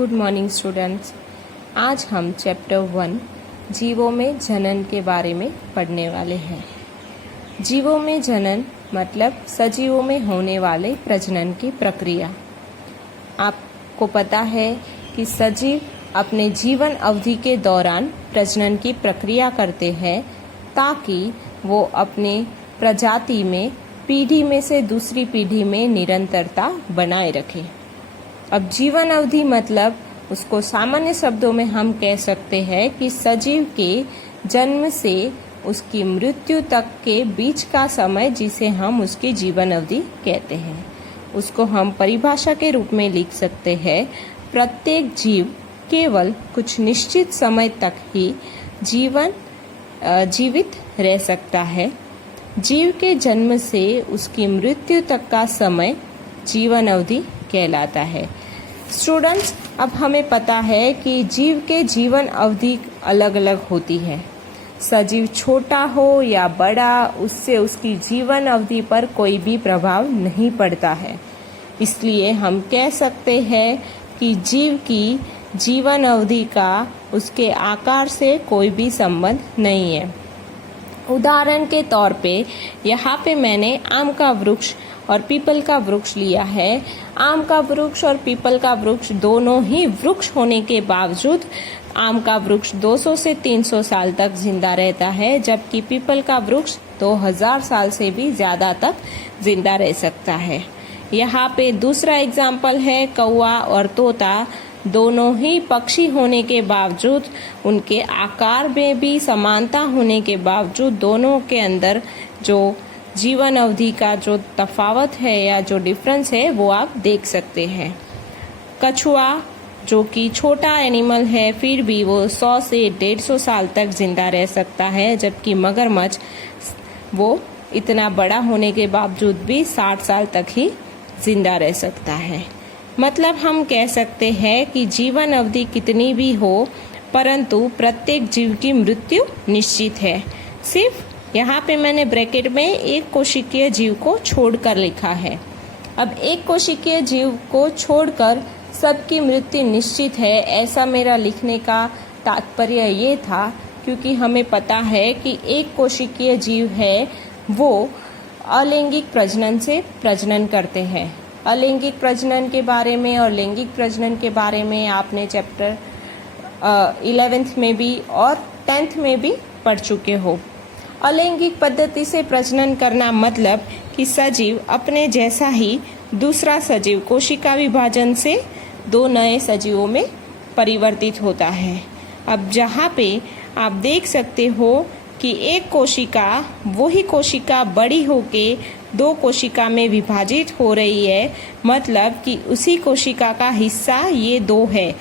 Good morning students. आज हम chapter 1 जीवों में जनन के बारे में पढ़ने वाले हैं। जीवों में जनन मतलब सजीवों में होने वाले प्रजनन की प्रक्रिया। आपको पता है कि सजीव अपने जीवन अवधि के दौरान प्रजनन की प्रक्रिया करते हैं ताकि वो अपने प्रजाति में पीढ़ी में से दूसरी पीढ़ी में निरंतरता बनाए रखें। अब जीवन अवधि मतलब उसको सामान्य शब्दों में हम कह सकते हैं कि सजीव के जन्म से उसकी मृत्यु तक के बीच का समय जिसे हम उसकी जीवन अवधि कहते हैं, उसको हम परिभाषा के रूप में लिख सकते हैं। प्रत्येक जीव केवल कुछ निश्चित समय तक ही जीवित रह सकता है। जीव के जन्म से उसकी मृत्यु तक का समय जीवन अवधि कहलाता है। स्टूडेंट्स, अब हमें पता है कि जीव के जीवन अवधि अलग अलग होती है। सजीव छोटा हो या बड़ा, उससे उसकी जीवन अवधि पर कोई भी प्रभाव नहीं पड़ता है। इसलिए हम कह सकते हैं कि जीव की जीवन अवधि का उसके आकार से कोई भी संबंध नहीं है। उदाहरण के तौर पे यहाँ पे मैंने आम का वृक्ष और पीपल का वृक्ष लिया है। आम का वृक्ष और पीपल का वृक्ष दोनों ही वृक्ष होने के बावजूद आम का वृक्ष 200 से 300 साल तक जिंदा रहता है, जबकि पीपल का वृक्ष 2000 साल से भी ज्यादा तक जिंदा रह सकता है। यहाँ पे दूसरा एग्जाम्पल है कौवा और तोता। दोनों ही पक्षी होने के बावजूद, उनके आकार में भी समानता होने के बावजूद, दोनों के अंदर जो जीवन अवधि का जो तफावत है या जो डिफरेंस है वो आप देख सकते हैं। कछुआ जो कि छोटा एनिमल है, फिर भी वो 100 से 150 साल तक जिंदा रह सकता है, जबकि मगरमच्छ वो इतना बड़ा होने के बावजूद भी 60 साल तक ही जिंदा रह सकता है। मतलब हम कह सकते हैं कि जीवन अवधि कितनी भी हो, परंतु प्रत्येक जीव की मृत्यु निश्चित है। सिर्फ यहाँ पे मैंने ब्रैकेट में एक कोशिकीय जीव को छोड़कर लिखा है। अब एक कोशिकीय जीव को छोड़कर सबकी मृत्यु निश्चित है, ऐसा मेरा लिखने का तात्पर्य ये था क्योंकि हमें पता है कि एक कोशिकीय जीव है वो अलैंगिक प्रजनन से प्रजनन करते हैं। अलैंगिक प्रजनन के बारे में और लैंगिक प्रजनन के बारे में आपने चैप्टर 11th में भी और 10th में भी पढ़ चुके हो। अलैंगिक पद्धति से प्रजनन करना मतलब कि सजीव अपने जैसा ही दूसरा सजीव कोशिका विभाजन से दो नए सजीवों में परिवर्तित होता है। अब जहाँ पे आप देख सकते हो कि एक कोशिका, वही कोशिका बड़ी होके दो कोशिका में विभाजित हो रही है, मतलब कि उसी कोशिका का हिस्सा ये दो है।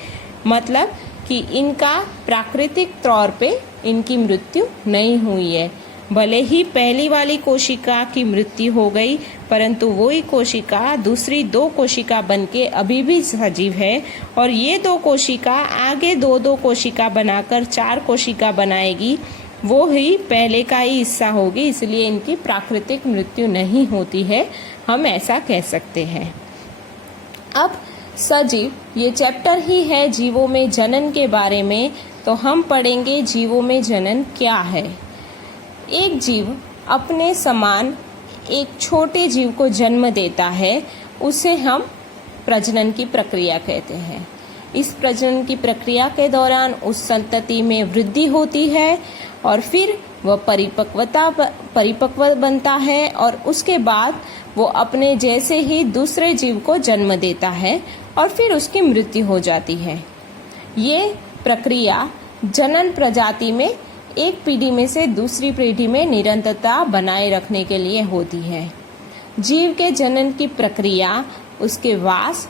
मतलब कि इनका प्राकृतिक तौर पे इनकी मृत्यु नहीं हुई है। भले ही पहली वाली कोशिका की मृत्यु हो गई, परंतु वही कोशिका दूसरी दो कोशिका बनके अभी भी सजीव है और ये दो कोशिका आगे दो कोशिका बनाकर 4 कोशिका बनाएगी। वो ही पहले का ही हिस्सा होगी, इसलिए इनकी प्राकृतिक मृत्यु नहीं होती है, हम ऐसा कह सकते हैं। अब सजीव, ये चैप्टर ही है जीवों में जनन के बारे में, तो हम पढ़ेंगे जीवों में जनन क्या है। एक जीव अपने समान एक छोटे जीव को जन्म देता है, उसे हम प्रजनन की प्रक्रिया कहते हैं। इस प्रजनन की प्रक्रिया के दौरान उस संतति में वृद्धि होती है और फिर वह परिपक्व बनता है और उसके बाद वो अपने जैसे ही दूसरे जीव को जन्म देता है और फिर उसकी मृत्यु हो जाती है। ये प्रक्रिया जनन प्रजाति में एक पीढ़ी में से दूसरी पीढ़ी में निरंतरता बनाए रखने के लिए होती है। जीव के जनन की प्रक्रिया उसके वास,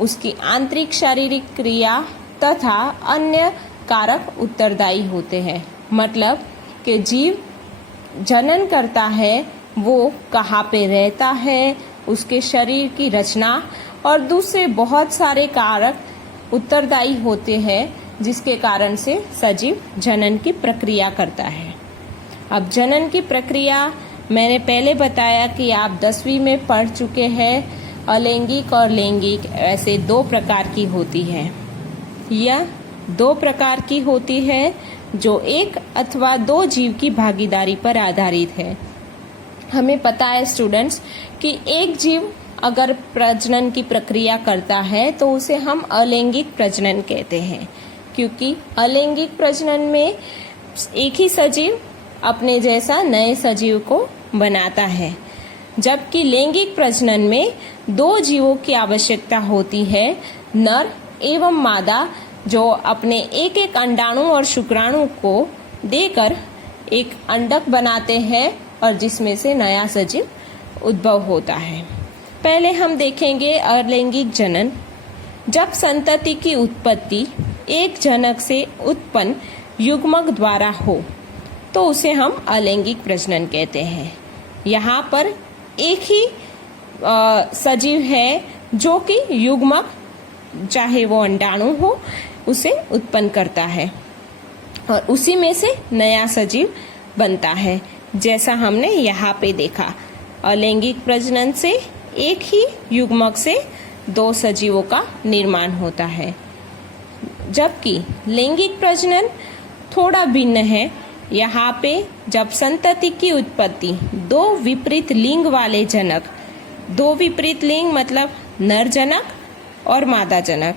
उसकी आंतरिक शारीरिक क्रिया तथा अन्य कारक उत्तरदायी होते हैं। मतलब कि जीव जनन करता है, वो कहाँ पे रहता है, उसके शरीर की रचना और दूसरे बहुत सारे कारक उत्तरदायी होते हैं, जिसके कारण से सजीव जनन की प्रक्रिया करता है। अब जनन की प्रक्रिया मैंने पहले बताया कि आप 10वीं में पढ़ चुके हैं। अलैंगिक और लैंगिक ऐसे दो प्रकार की होती है। यह दो प्रकार की होती है जो एक अथवा दो जीव की भागीदारी पर आधारित है। हमें पता है स्टूडेंट्स कि एक जीव अगर प्रजनन की प्रक्रिया करता है तो उसे हम अलैंगिक प्रजनन कहते हैं, क्योंकि अलैंगिक प्रजनन में एक ही सजीव अपने जैसा नए सजीव को बनाता है, जबकि लैंगिक प्रजनन में दो जीवों की आवश्यकता होती है, नर एवं मादा, जो अपने एक एक अंडाणु और शुक्राणु को देकर एक अंडक बनाते हैं और जिसमें से नया सजीव उद्भव होता है। पहले हम देखेंगे अलैंगिक जनन। जब संतति की उत्पत्ति एक जनक से उत्पन्न युग्मक द्वारा हो तो उसे हम अलैंगिक प्रजनन कहते हैं। यहाँ पर एक ही सजीव है जो कि युग्मक, चाहे वो अंडाणु हो, उसे उत्पन्न करता है और उसी में से नया सजीव बनता है, जैसा हमने यहाँ पे देखा। अलैंगिक प्रजनन से एक ही युग्मक से दो सजीवों का निर्माण होता है, जबकि लैंगिक प्रजनन थोड़ा भिन्न है। यहाँ पे जब संतति की उत्पत्ति दो विपरीत लिंग वाले जनक, दो विपरीत लिंग मतलब नर जनक और मादा जनक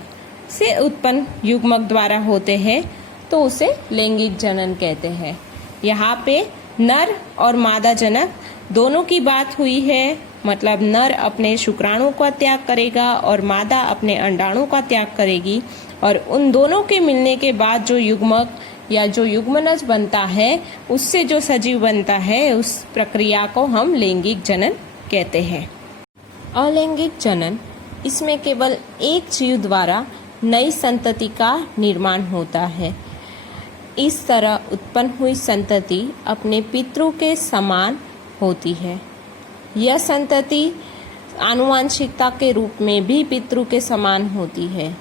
से उत्पन्न युग्मक द्वारा होते हैं तो उसे लैंगिक जनन कहते हैं। यहाँ पे नर और मादा जनक दोनों की बात हुई है, मतलब नर अपने शुक्राणु का त्याग करेगा और मादा अपने अंडाणु का त्याग करेगी, और उन दोनों के मिलने के बाद जो युग्मक या जो युग्मनज बनता है, उससे जो सजीव बनता है, उस प्रक्रिया को हम लैंगिक जनन कहते हैं। अलैंगिक जनन, इसमें केवल एक जीव द्वारा नई संतति का निर्माण होता है। इस तरह उत्पन्न हुई संतति अपने पितरों के समान होती है। यह संतति आनुवांशिकता के रूप में भी पितरों के समान होती है।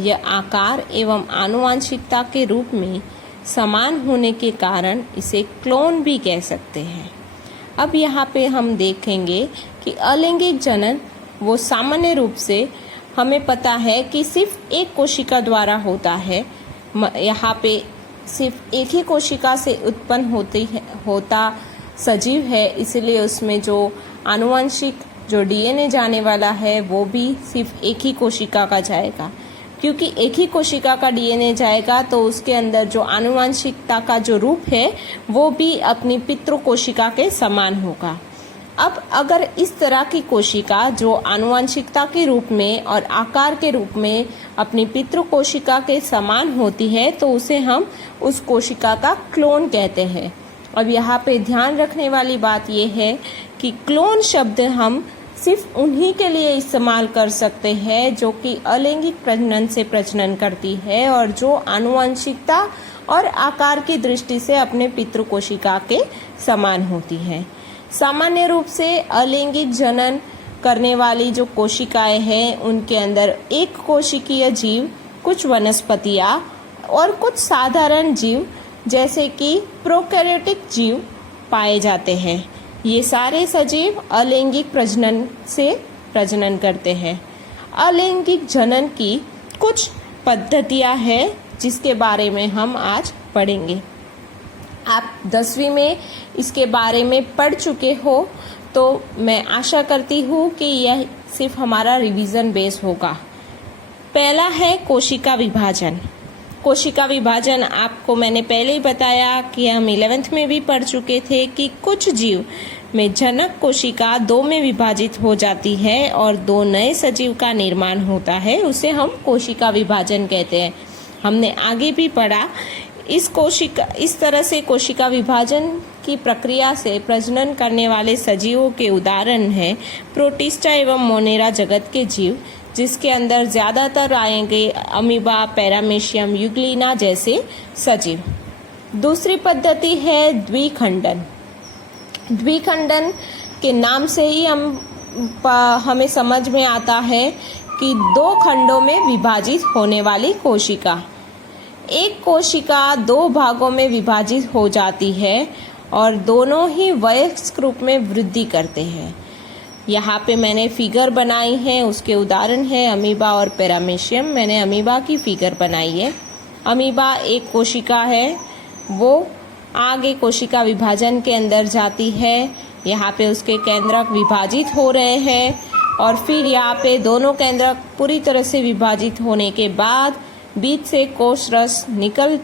यह आकार एवं आनुवांशिकता के रूप में समान होने के कारण इसे क्लोन भी कह सकते हैं। अब यहाँ पे हम देखेंगे कि अलैंगिक जनन वो सामान्य रूप से हमें पता है कि सिर्फ एक कोशिका द्वारा होता है। यहाँ पे सिर्फ एक ही कोशिका से उत्पन्न होता सजीव है, इसलिए उसमें जो आनुवंशिक जो डीएनए जाने वाला है वो भी सिर्फ एक ही कोशिका का जाएगा। क्योंकि एक ही कोशिका का डीएनए जाएगा तो उसके अंदर जो आनुवंशिकता का जो रूप है वो भी अपनी पितृ कोशिका के समान होगा। अब अगर इस तरह की कोशिका जो आनुवंशिकता के रूप में और आकार के रूप में अपनी पितृ कोशिका के समान होती है तो उसे हम उस कोशिका का क्लोन कहते हैं। अब यहाँ पे ध्यान रखने वाली बात यह है कि क्लोन शब्द हम सिर्फ उन्हीं के लिए इस्तेमाल कर सकते हैं जो कि अलैंगिक प्रजनन से प्रजनन करती है और जो आनुवंशिकता और आकार की दृष्टि से अपने पितृ कोशिका के समान होती है। सामान्य रूप से अलैंगिक जनन करने वाली जो कोशिकाएं हैं उनके अंदर एक कोशिकीय जीव, कुछ वनस्पतियां और कुछ साधारण जीव जैसे कि प्रोकैरियोटिक जीव पाए जाते हैं। ये सारे सजीव अलैंगिक प्रजनन से प्रजनन करते हैं। अलैंगिक जनन की कुछ पद्धतियां हैं जिसके बारे में हम आज पढ़ेंगे। आप 10वीं में इसके बारे में पढ़ चुके हो तो मैं आशा करती हूँ कि यह सिर्फ हमारा रिवीजन बेस होगा। पहला है कोशिका विभाजन। कोशिका विभाजन आपको मैंने पहले ही बताया कि हम 11th में भी पढ़ चुके थे कि कुछ जीव में जनक कोशिका दो में विभाजित हो जाती है और दो नए सजीव का निर्माण होता है, उसे हम कोशिका विभाजन कहते हैं। हमने आगे भी पढ़ा इस तरह से कोशिका विभाजन की प्रक्रिया से प्रजनन करने वाले सजीवों के उदाहरण हैं प्रोटिस्टा एवं मोनेरा जगत के जीव, जिसके अंदर ज्यादातर आएंगे अमीबा, पैरामीशियम, यूग्लिना जैसे सजीव। दूसरी पद्धति है द्विखंडन। द्विखंडन के नाम से ही हमें समझ में आता है कि दो खंडों में विभाजित होने वाली कोशिका। एक कोशिका दो भागों में विभाजित हो जाती है और दोनों ही वयस्क रूप में वृद्धि करते हैं। यहाँ पे मैंने फिगर बनाई है, उसके उदाहरण है अमीबा और पैरामीशियम। मैंने अमीबा की फिगर बनाई है। अमीबा एक कोशिका है, वो आगे कोशिका विभाजन के अंदर जाती है। यहाँ पे उसके केंद्रक विभाजित हो रहे हैं और फिर यहाँ पे दोनों केंद्रक पूरी तरह से विभाजित होने के बाद बीच से कोश रस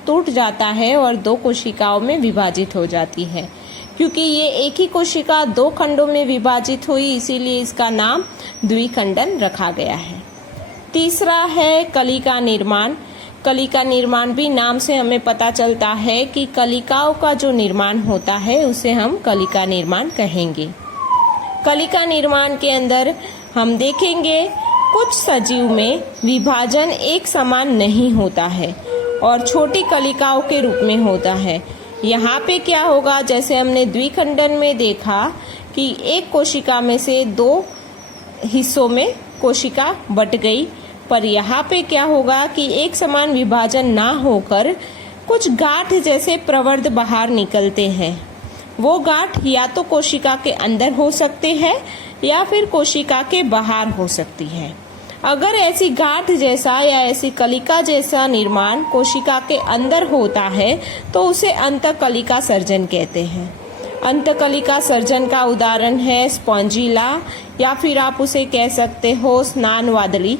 टूट जाता है और दो कोशिकाओं में विभाजित हो जाती है। क्योंकि ये एक ही कोशिका दो खंडों में विभाजित हुई, इसीलिए इसका नाम द्विखंडन रखा गया है। तीसरा है कलिका निर्माण। कलिका निर्माण भी नाम से हमें पता चलता है कि कलिकाओं का जो निर्माण होता है उसे हम कलिका निर्माण कहेंगे। कलिका निर्माण के अंदर हम देखेंगे कुछ सजीव में विभाजन एक समान नहीं होता है और छोटी कलिकाओं के रूप में होता है। यहाँ पे क्या होगा, जैसे हमने द्विखंडन में देखा कि एक कोशिका में से दो हिस्सों में कोशिका बट गई, पर यहाँ पे क्या होगा कि एक समान विभाजन ना होकर कुछ गांठ जैसे प्रवर्ध बाहर निकलते हैं। वो गांठ या तो कोशिका के अंदर हो सकते हैं या फिर कोशिका के बाहर हो सकती है। अगर ऐसी गांठ जैसा या ऐसी कलिका जैसा निर्माण कोशिका के अंदर होता है तो उसे अंतःकलिका सर्जन कहते हैं। अंतःकलिका सर्जन का उदाहरण है स्पॉन्जिला या फिर आप उसे कह सकते हो स्नान वादली।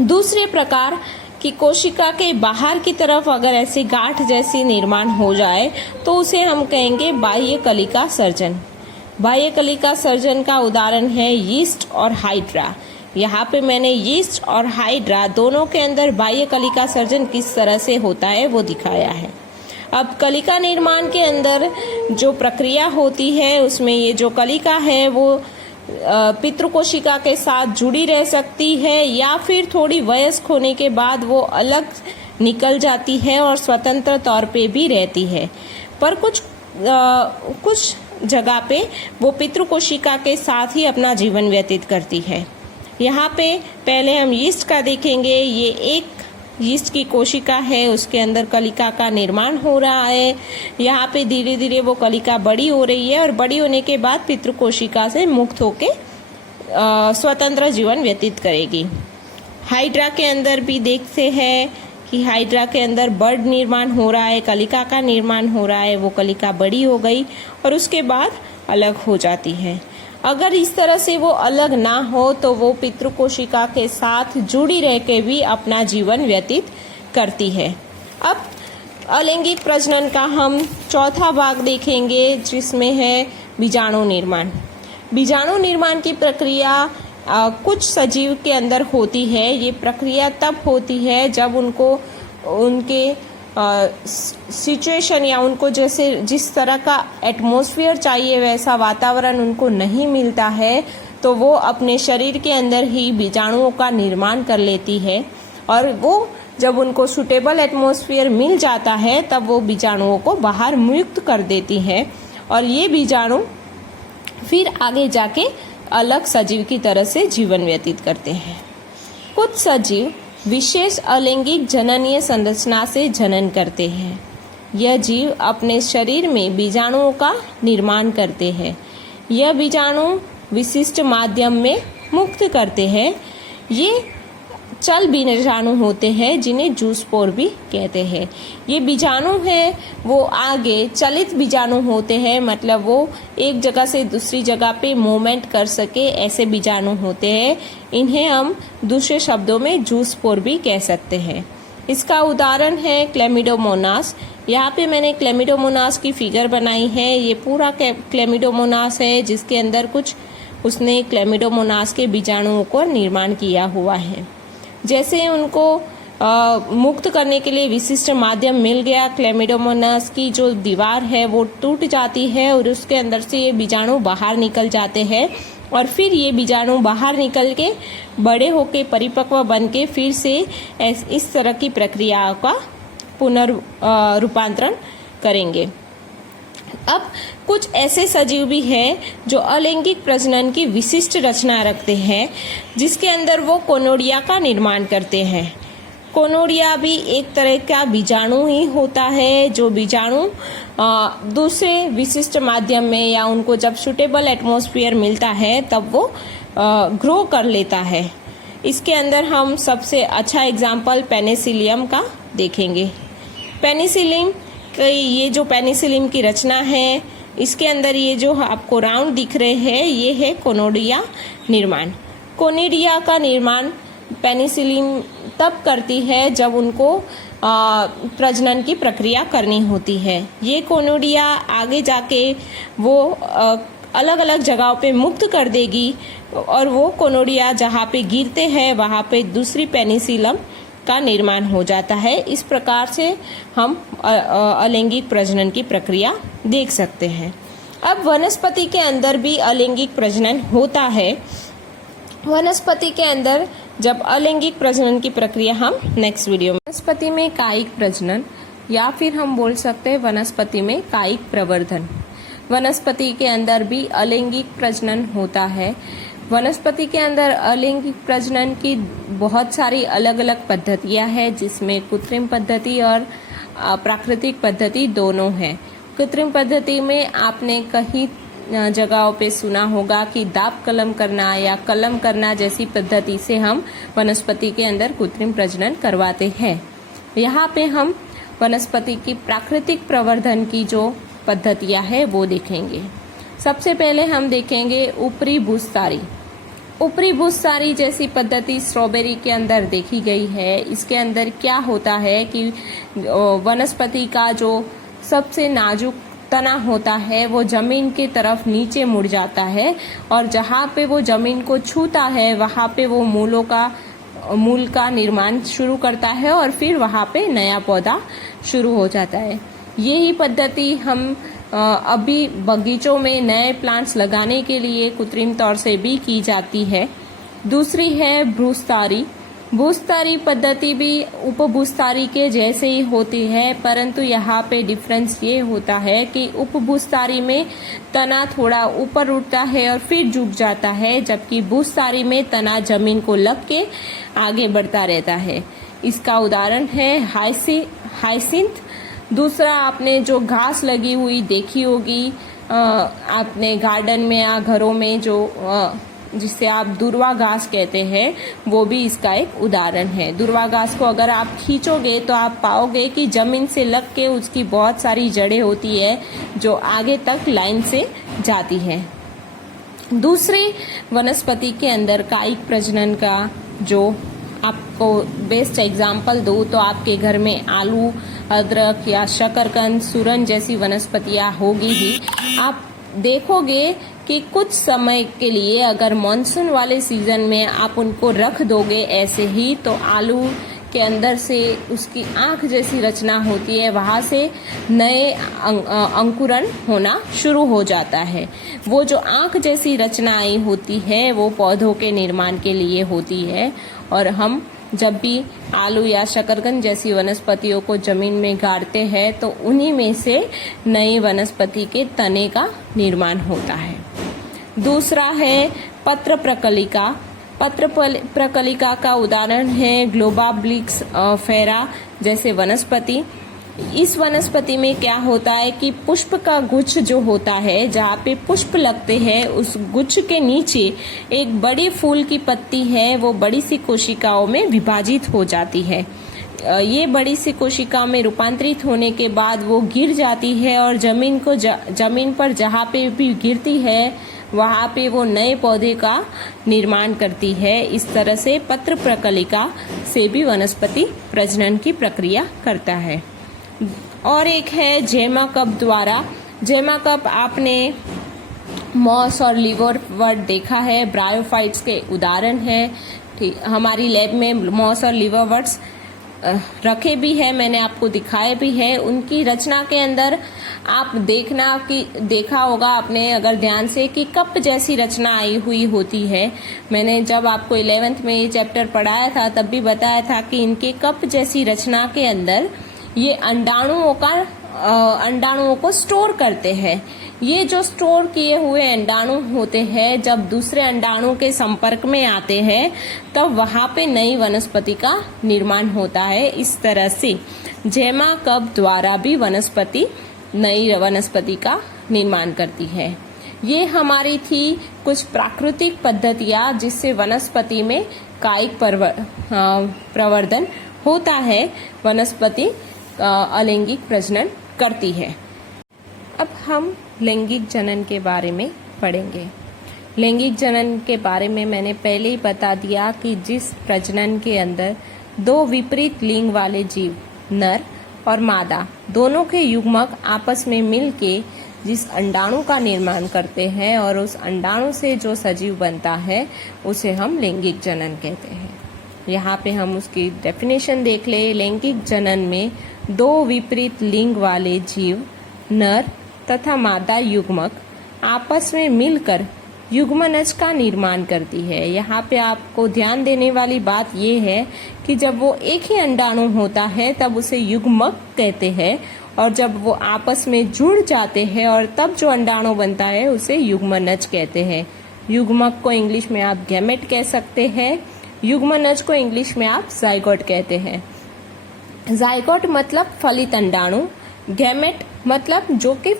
दूसरे प्रकार की कोशिका के बाहर की तरफ अगर ऐसी गांठ जैसी निर्माण हो जाए तो उसे हम कहेंगे बाह्य कलिका सर्जन। बाह्य कलिका सर्जन का उदाहरण है यीस्ट और हाइड्रा। यहाँ पे मैंने यीस्ट और हाइड्रा दोनों के अंदर बाह्य कलिका सर्जन किस तरह से होता है वो दिखाया है। अब कलिका निर्माण के अंदर जो प्रक्रिया होती है उसमें ये जो कलिका है वो पितृकोशिका के साथ जुड़ी रह सकती है या फिर थोड़ी वयस्क होने के बाद वो अलग निकल जाती है और स्वतंत्र तौर पे भी रहती है। पर कुछ जगह पे वो पितृकोशिका के साथ ही अपना जीवन व्यतीत करती है। यहाँ पे पहले हम यीस्ट का देखेंगे। ये एक यीस्ट की कोशिका है, उसके अंदर कलिका का निर्माण हो रहा है। यहाँ पे धीरे धीरे वो कलिका बड़ी हो रही है और बड़ी होने के बाद पितृकोशिका से मुक्त होके स्वतंत्र जीवन व्यतीत करेगी। हाइड्रा के अंदर भी देखते हैं कि हाइड्रा के अंदर बर्ड निर्माण हो रहा है, कलिका का निर्माण हो रहा है। वो कलिका बड़ी हो गई और उसके बाद अलग हो जाती है। अगर इस तरह से वो अलग ना हो तो वो पितृकोशिका के साथ जुड़ी रह के भी अपना जीवन व्यतीत करती है। अब अलैंगिक प्रजनन का हम चौथा भाग देखेंगे जिसमें है बीजाणु निर्माण। बीजाणु निर्माण की प्रक्रिया कुछ सजीव के अंदर होती है। ये प्रक्रिया तब होती है जब उनके सिचुएशन या उनको जैसे जिस तरह का एटमॉस्फेयर चाहिए वैसा वातावरण उनको नहीं मिलता है तो वो अपने शरीर के अंदर ही बीजाणुओं का निर्माण कर लेती है और वो जब उनको सूटेबल एटमॉस्फेयर मिल जाता है तब वो बीजाणुओं को बाहर मुक्त कर देती है और ये बीजाणु फिर आगे जाके अलग सजीव की तरह से जीवन व्यतीत करते हैं। कुछ सजीव विशेष अलैंगिक जननीय संरचना से जनन करते हैं। यह जीव अपने शरीर में बीजाणुओं का निर्माण करते हैं। यह बीजाणु विशिष्ट माध्यम में मुक्त करते हैं। ये चल बीजाणु होते हैं जिन्हें जूस्पोर भी कहते हैं। ये बीजाणु हैं वो आगे चलित बीजाणु होते हैं, मतलब वो एक जगह से दूसरी जगह पे मूवमेंट कर सके ऐसे बीजाणु होते हैं। इन्हें हम दूसरे शब्दों में जूस्पोर भी कह सकते हैं। इसका उदाहरण है क्लेमिडोमोनास। यहाँ पे मैंने क्लेमिडोमोनास की फिगर बनाई है। ये पूरा क्लेमिडोमोनास है जिसके अंदर कुछ उसने क्लेमिडोमोनास के बीजाणुओं को निर्माण किया हुआ है। जैसे उनको मुक्त करने के लिए विशिष्ट माध्यम मिल गया, क्लेमिडोमोनास की जो दीवार है वो टूट जाती है और उसके अंदर से ये बीजाणु बाहर निकल जाते हैं और फिर ये बीजाणु बाहर निकल के बड़े होके परिपक्व बन के फिर से इस तरह की प्रक्रिया का पुनर्रूपांतरण करेंगे। अब कुछ ऐसे सजीव भी हैं जो अलैंगिक प्रजनन की विशिष्ट रचना रखते हैं जिसके अंदर वो कोनोडिया का निर्माण करते हैं। कोनोडिया भी एक तरह का बीजाणु ही होता है जो बीजाणु दूसरे विशिष्ट माध्यम में या उनको जब सूटेबल एटमॉस्फेयर मिलता है तब वो ग्रो कर लेता है। इसके अंदर हम सबसे अच्छा एग्जाम्पल पेनिसिलियम का देखेंगे। पेनिसिलिन ये जो पेनिसिलिन की रचना है, इसके अंदर ये जो आपको राउंड दिख रहे हैं ये है कोनिडिया निर्माण। कोनिडिया का निर्माण पेनिसिलिन तब करती है जब उनको प्रजनन की प्रक्रिया करनी होती है। ये कोनिडिया आगे जाके वो अलग अलग जगहों पे मुक्त कर देगी और वो कोनिडिया जहाँ पे गिरते हैं वहाँ पे दूसरी पेनिसिलम का निर्माण हो जाता है। इस प्रकार से हम अलैंगिक प्रजनन की प्रक्रिया देख सकते हैं। अब वनस्पति के अंदर भी अलैंगिक प्रजनन होता है। वनस्पति के अंदर जब अलैंगिक प्रजनन की प्रक्रिया हम नेक्स्ट वीडियो में, वनस्पति में कायिक प्रजनन या फिर हम बोल सकते हैं वनस्पति में कायिक प्रवर्धन। वनस्पति के अंदर भी अलैंगिक प्रजनन होता है। वनस्पति के अंदर अलैंगिक प्रजनन की बहुत सारी अलग अलग पद्धतियां हैं, जिसमें कृत्रिम पद्धति और प्राकृतिक पद्धति दोनों हैं। कृत्रिम पद्धति में आपने कहीं जगहों पे सुना होगा कि दाब कलम करना या कलम करना जैसी पद्धति से हम वनस्पति के अंदर कृत्रिम प्रजनन करवाते हैं। यहाँ पे हम वनस्पति की प्राकृतिक प्रवर्धन की जो पद्धतियाँ है वो देखेंगे। सबसे पहले हम देखेंगे ऊपरी भूस्तारी। ऊपरी भूस्तारी जैसी पद्धति स्ट्रॉबेरी के अंदर देखी गई है। इसके अंदर क्या होता है कि वनस्पति का जो सबसे नाजुक तना होता है वो जमीन की तरफ नीचे मुड़ जाता है और जहाँ पे वो जमीन को छूता है वहाँ पे वो मूल का निर्माण शुरू करता है और फिर वहाँ पे नया पौधा शुरू हो जाता है। यही पद्धति हम अभी बगीचों में नए प्लांट्स लगाने के लिए कृत्रिम तौर से भी की जाती है। दूसरी है भूस्तारी। भूस्तारी पद्धति भी उपभूस्तारी के जैसे ही होती है, परंतु यहाँ पे डिफरेंस ये होता है कि उपभूस्तारी में तना थोड़ा ऊपर उठता है और फिर झुक जाता है, जबकि भूस्तारी में तना जमीन को लग के आगे बढ़ता रहता है। इसका उदाहरण है हाइसिंथ। दूसरा, आपने जो घास लगी हुई देखी होगी आपने गार्डन में या घरों में, जो जिसे आप दुर्वा घास कहते हैं, वो भी इसका एक उदाहरण है। दुर्वा घास को अगर आप खींचोगे तो आप पाओगे कि जमीन से लग के उसकी बहुत सारी जड़ें होती है जो आगे तक लाइन से जाती है। दूसरी वनस्पति के अंदर कायिक प्रजनन का जो आपको बेस्ट एग्जाम्पल दूँ तो आपके घर में आलू, अदरक या शकरकंद, सुरन जैसी वनस्पतियां होगी ही। आप देखोगे कि कुछ समय के लिए अगर मानसून वाले सीजन में आप उनको रख दोगे ऐसे ही, तो आलू के अंदर से उसकी आँख जैसी रचना होती है, वहाँ से नए अंकुरण होना शुरू हो जाता है। वो जो आँख जैसी रचनाएं होती है वो पौधों के निर्माण के लिए होती है और हम जब भी आलू या शकरकंद जैसी वनस्पतियों को जमीन में गाड़ते हैं तो उन्हीं में से नई वनस्पति के तने का निर्माण होता है। दूसरा है पत्र प्रकलिका। पत्र प्रकलिका का उदाहरण है ग्लोबाब्लिक्स फेरा जैसे वनस्पति। इस वनस्पति में क्या होता है कि पुष्प का गुच्छ जो होता है, जहाँ पे पुष्प लगते हैं, उस गुच्छ के नीचे एक बड़ी फूल की पत्ती है, वो बड़ी सी कोशिकाओं में विभाजित हो जाती है। ये बड़ी सी कोशिका में रूपांतरित होने के बाद वो गिर जाती है और जमीन पर जहाँ पे भी गिरती है वहाँ पे वो नए पौधे का निर्माण करती है। इस तरह से पत्र प्रकलिका से भी वनस्पति प्रजनन की प्रक्रिया करता है। और एक है जेमाकप द्वारा। जेमाकप आपने मॉस और लिवरवर्ट देखा है, ब्रायोफाइट्स के उदाहरण है। ठीक, हमारी लैब में मॉस और लिवरवर्ट्स रखे भी है, मैंने आपको दिखाए भी है। उनकी रचना के अंदर आप देखा होगा आपने अगर ध्यान से कि कप जैसी रचना आई हुई होती है। मैंने जब आपको 11th में ये चैप्टर पढ़ाया था तब भी बताया था कि इनके कप जैसी रचना के अंदर ये अंडाणुओं को स्टोर करते हैं। ये जो स्टोर किए हुए अंडाणु होते हैं जब दूसरे अंडाणु के संपर्क में आते हैं तब वहाँ पे नई वनस्पति का निर्माण होता है। इस तरह से जेमाकप द्वारा भी वनस्पति नई वनस्पति का निर्माण करती है। ये हमारी थी कुछ प्राकृतिक पद्धतियाँ जिससे वनस्पति में कायिक प्रवर्धन होता है, वनस्पति अलैंगिक प्रजनन करती है। अब हम लैंगिक जनन के बारे में पढ़ेंगे। लैंगिक जनन के बारे में मैंने पहले ही बता दिया कि जिस प्रजनन के अंदर दो विपरीत लिंग वाले जीव, नर और मादा, दोनों के युग्मक आपस में मिलके जिस अंडाणु का निर्माण करते हैं और उस अंडाणु से जो सजीव बनता है उसे हम लैंगिक जनन कहते हैं। यहाँ पे हम उसकी डेफिनेशन देख ले। लैंगिक जनन में दो विपरीत लिंग वाले जीव, नर तथा मादा युग्मक आपस में मिलकर युग्मनज का निर्माण करती है। यहाँ पे आपको ध्यान देने वाली बात ये है कि जब वो एक ही अंडाणु होता है तब उसे युग्मक कहते हैं, और जब वो आपस में जुड़ जाते हैं और तब जो अंडाणु बनता है उसे युग्मनज कहते हैं। युग्मक को इंग्लिश में आप गैमेट कह सकते हैं, युग्मनज को इंग्लिश में आप जाइगोट कहते हैं। जाइगोट मतलब फलित अंडाणु, गैमेट मतलब जो कि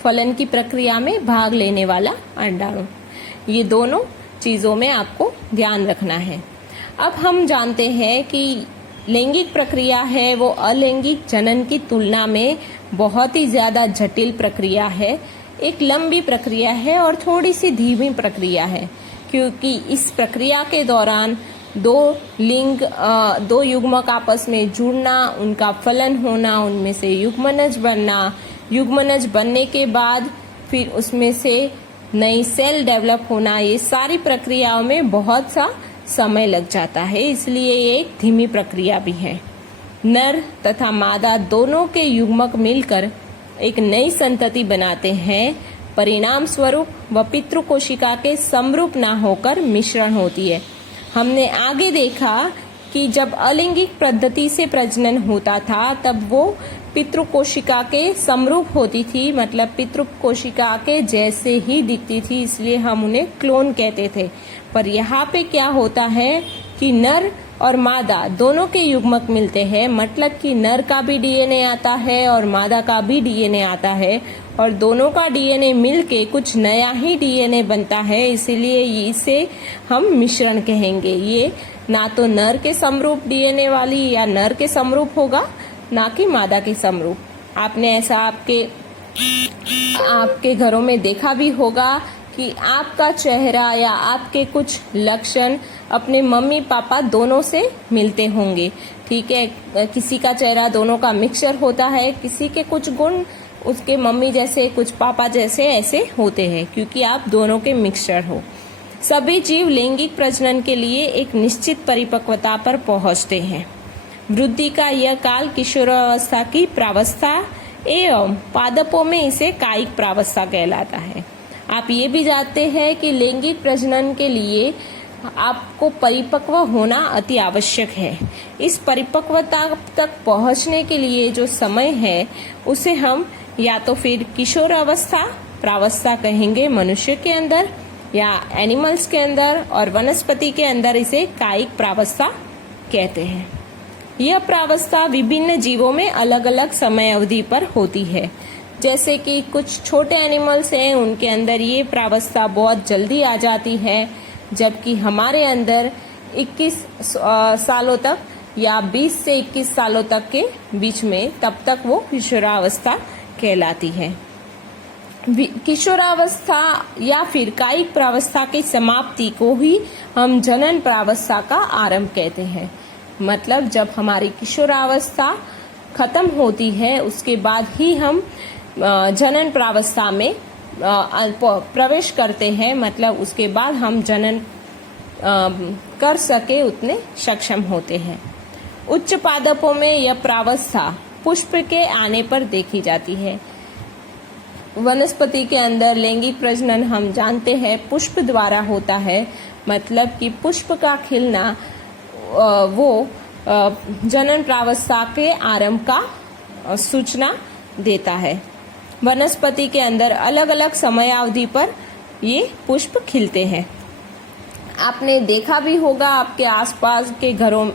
फलन की प्रक्रिया में भाग लेने वाला अंडाणु। ये दोनों चीजों में आपको ध्यान रखना है। अब हम जानते हैं कि लैंगिक प्रक्रिया है वो अलैंगिक जनन की तुलना में बहुत ही ज्यादा जटिल प्रक्रिया है, एक लंबी प्रक्रिया है और थोड़ी सी धीमी प्रक्रिया है, क्योंकि इस प्रक्रिया के दौरान दो युग्मक आपस में जुड़ना, उनका फलन होना, उनमें से युग्मनज बनना, युग्मनज बनने के बाद फिर उसमें से नई सेल डेवलप होना, ये सारी प्रक्रियाओं में बहुत सा समय लग जाता है, इसलिए ये एक धीमी प्रक्रिया भी है। नर तथा मादा दोनों के युग्मक मिलकर एक नई संतति बनाते हैं। परिणाम स्वरूप वह पितृ कोशिका के समरूप ना होकर मिश्रण होती है। हमने आगे देखा कि जब अलैंगिक पद्धति से प्रजनन होता था तब वो पितृ कोशिका के समरूप होती थी, मतलब पितृ कोशिका के जैसे ही दिखती थी, इसलिए हम उन्हें क्लोन कहते थे। पर यहाँ पे क्या होता है कि नर और मादा दोनों के युग्मक मिलते हैं, मतलब कि नर का भी डीएनए आता है और मादा का भी डीएनए आता है, और दोनों का डीएनए मिलके कुछ नया ही डीएनए बनता है, इसीलिए इसे हम मिश्रण कहेंगे। ये ना तो नर के समरूप डीएनए वाली या नर के समरूप होगा, ना कि मादा के समरूप। आपने ऐसा आपके घरों में देखा भी होगा कि आपका चेहरा या आपके कुछ लक्षण अपने मम्मी पापा दोनों से मिलते होंगे, ठीक है। किसी का चेहरा दोनों का मिक्सचर होता है, किसी के कुछ गुण उसके मम्मी जैसे, कुछ पापा जैसे ऐसे होते हैं, क्योंकि आप दोनों के मिक्सचर हो। सभी जीव लैंगिक प्रजनन के लिए एक निश्चित परिपक्वता पर पहुंचते हैं। वृद्धि का यह काल किशोरावस्था की प्रावस्था एवं पादपों में इसे कायिक प्रावस्था कहलाता है। आप ये भी जानते हैं कि लैंगिक प्रजनन के लिए आपको परिपक्व होना अति आवश्यक है। इस परिपक्वता तक पहुंचने के लिए जो समय है उसे हम या तो फिर किशोर अवस्था प्रावस्था कहेंगे मनुष्य के अंदर, या एनिमल्स के अंदर, और वनस्पति के अंदर इसे कायिक प्रावस्था कहते हैं। यह प्रावस्था विभिन्न जीवों में अलग अलग समय अवधि पर होती है। जैसे कि कुछ छोटे एनिमल्स हैं, उनके अंदर ये प्रावस्था बहुत जल्दी आ जाती है, जबकि हमारे अंदर 21 सालों तक या 20 से 21 सालों तक के बीच में, तब तक वो किशोरावस्था कहलाती है। किशोरावस्था या फिर कायिक प्रावस्था की समाप्ति को ही हम जनन प्रावस्था का आरंभ कहते हैं। मतलब जब हमारी किशोरावस्था खत्म होती है उसके बाद ही हम जनन प्रावस्था में प्रवेश करते हैं, मतलब उसके बाद हम जनन कर सके उतने सक्षम होते हैं। उच्च पादपों में यह प्रावस्था पुष्प के आने पर देखी जाती है। वनस्पति के अंदर लैंगिक प्रजनन हम जानते हैं पुष्प द्वारा होता है, मतलब कि पुष्प का खिलना वो जनन प्रावस्था के आरंभ का सूचना देता है। वनस्पति के अंदर अलग अलग समयावधि पर ये पुष्प खिलते हैं। आपने देखा भी होगा आपके आसपास के घरों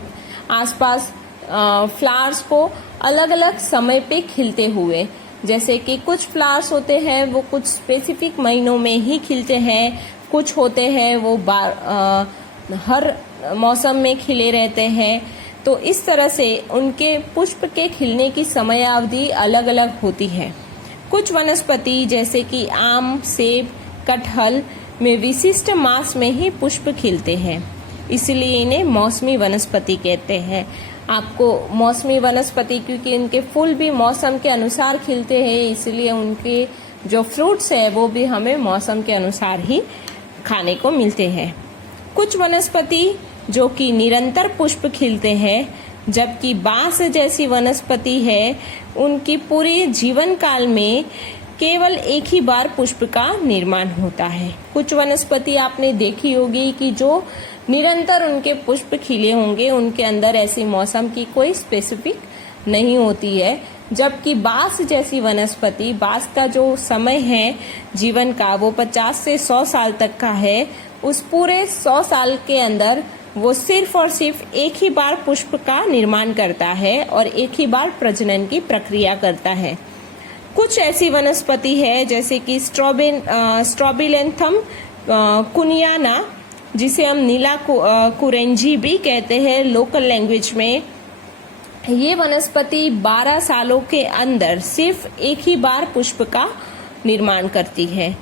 आसपास फ्लावर्स को अलग अलग समय पे खिलते हुए, जैसे कि कुछ फ्लावर्स होते हैं वो कुछ स्पेसिफिक महीनों में ही खिलते हैं, कुछ होते हैं वो हर मौसम में खिले रहते हैं। तो इस तरह से उनके पुष्प के खिलने की समयावधि अलग अलग होती है। कुछ वनस्पति जैसे कि आम, सेब, कटहल में विशिष्ट मास में ही पुष्प खिलते हैं, इसलिए इन्हें मौसमी वनस्पति कहते हैं। आपको मौसमी वनस्पति क्योंकि इनके फूल भी मौसम के अनुसार खिलते हैं, इसलिए उनके जो फ्रूट्स है वो भी हमें मौसम के अनुसार ही खाने को मिलते हैं। कुछ वनस्पति जो कि निरंतर पुष्प खिलते हैं, जबकि बांस जैसी वनस्पति है उनकी पूरे जीवन काल में केवल एक ही बार पुष्प का निर्माण होता है। कुछ वनस्पति आपने देखी होगी कि जो निरंतर उनके पुष्प खिले होंगे, उनके अंदर ऐसी मौसम की कोई स्पेसिफिक नहीं होती है, जबकि बांस जैसी वनस्पति, बांस का जो समय है जीवन का वो 50 से 100 साल तक का है। उस पूरे 100 साल के अंदर वो सिर्फ और सिर्फ एक ही बार पुष्प का निर्माण करता है और एक ही बार प्रजनन की प्रक्रिया करता है। कुछ ऐसी वनस्पति है जैसे कि स्ट्रॉबिलेंथम कुनियाना, जिसे हम नीला कुरेंजी भी कहते हैं लोकल लैंग्वेज में। ये वनस्पति 12 सालों के अंदर सिर्फ एक ही बार पुष्प का निर्माण करती है।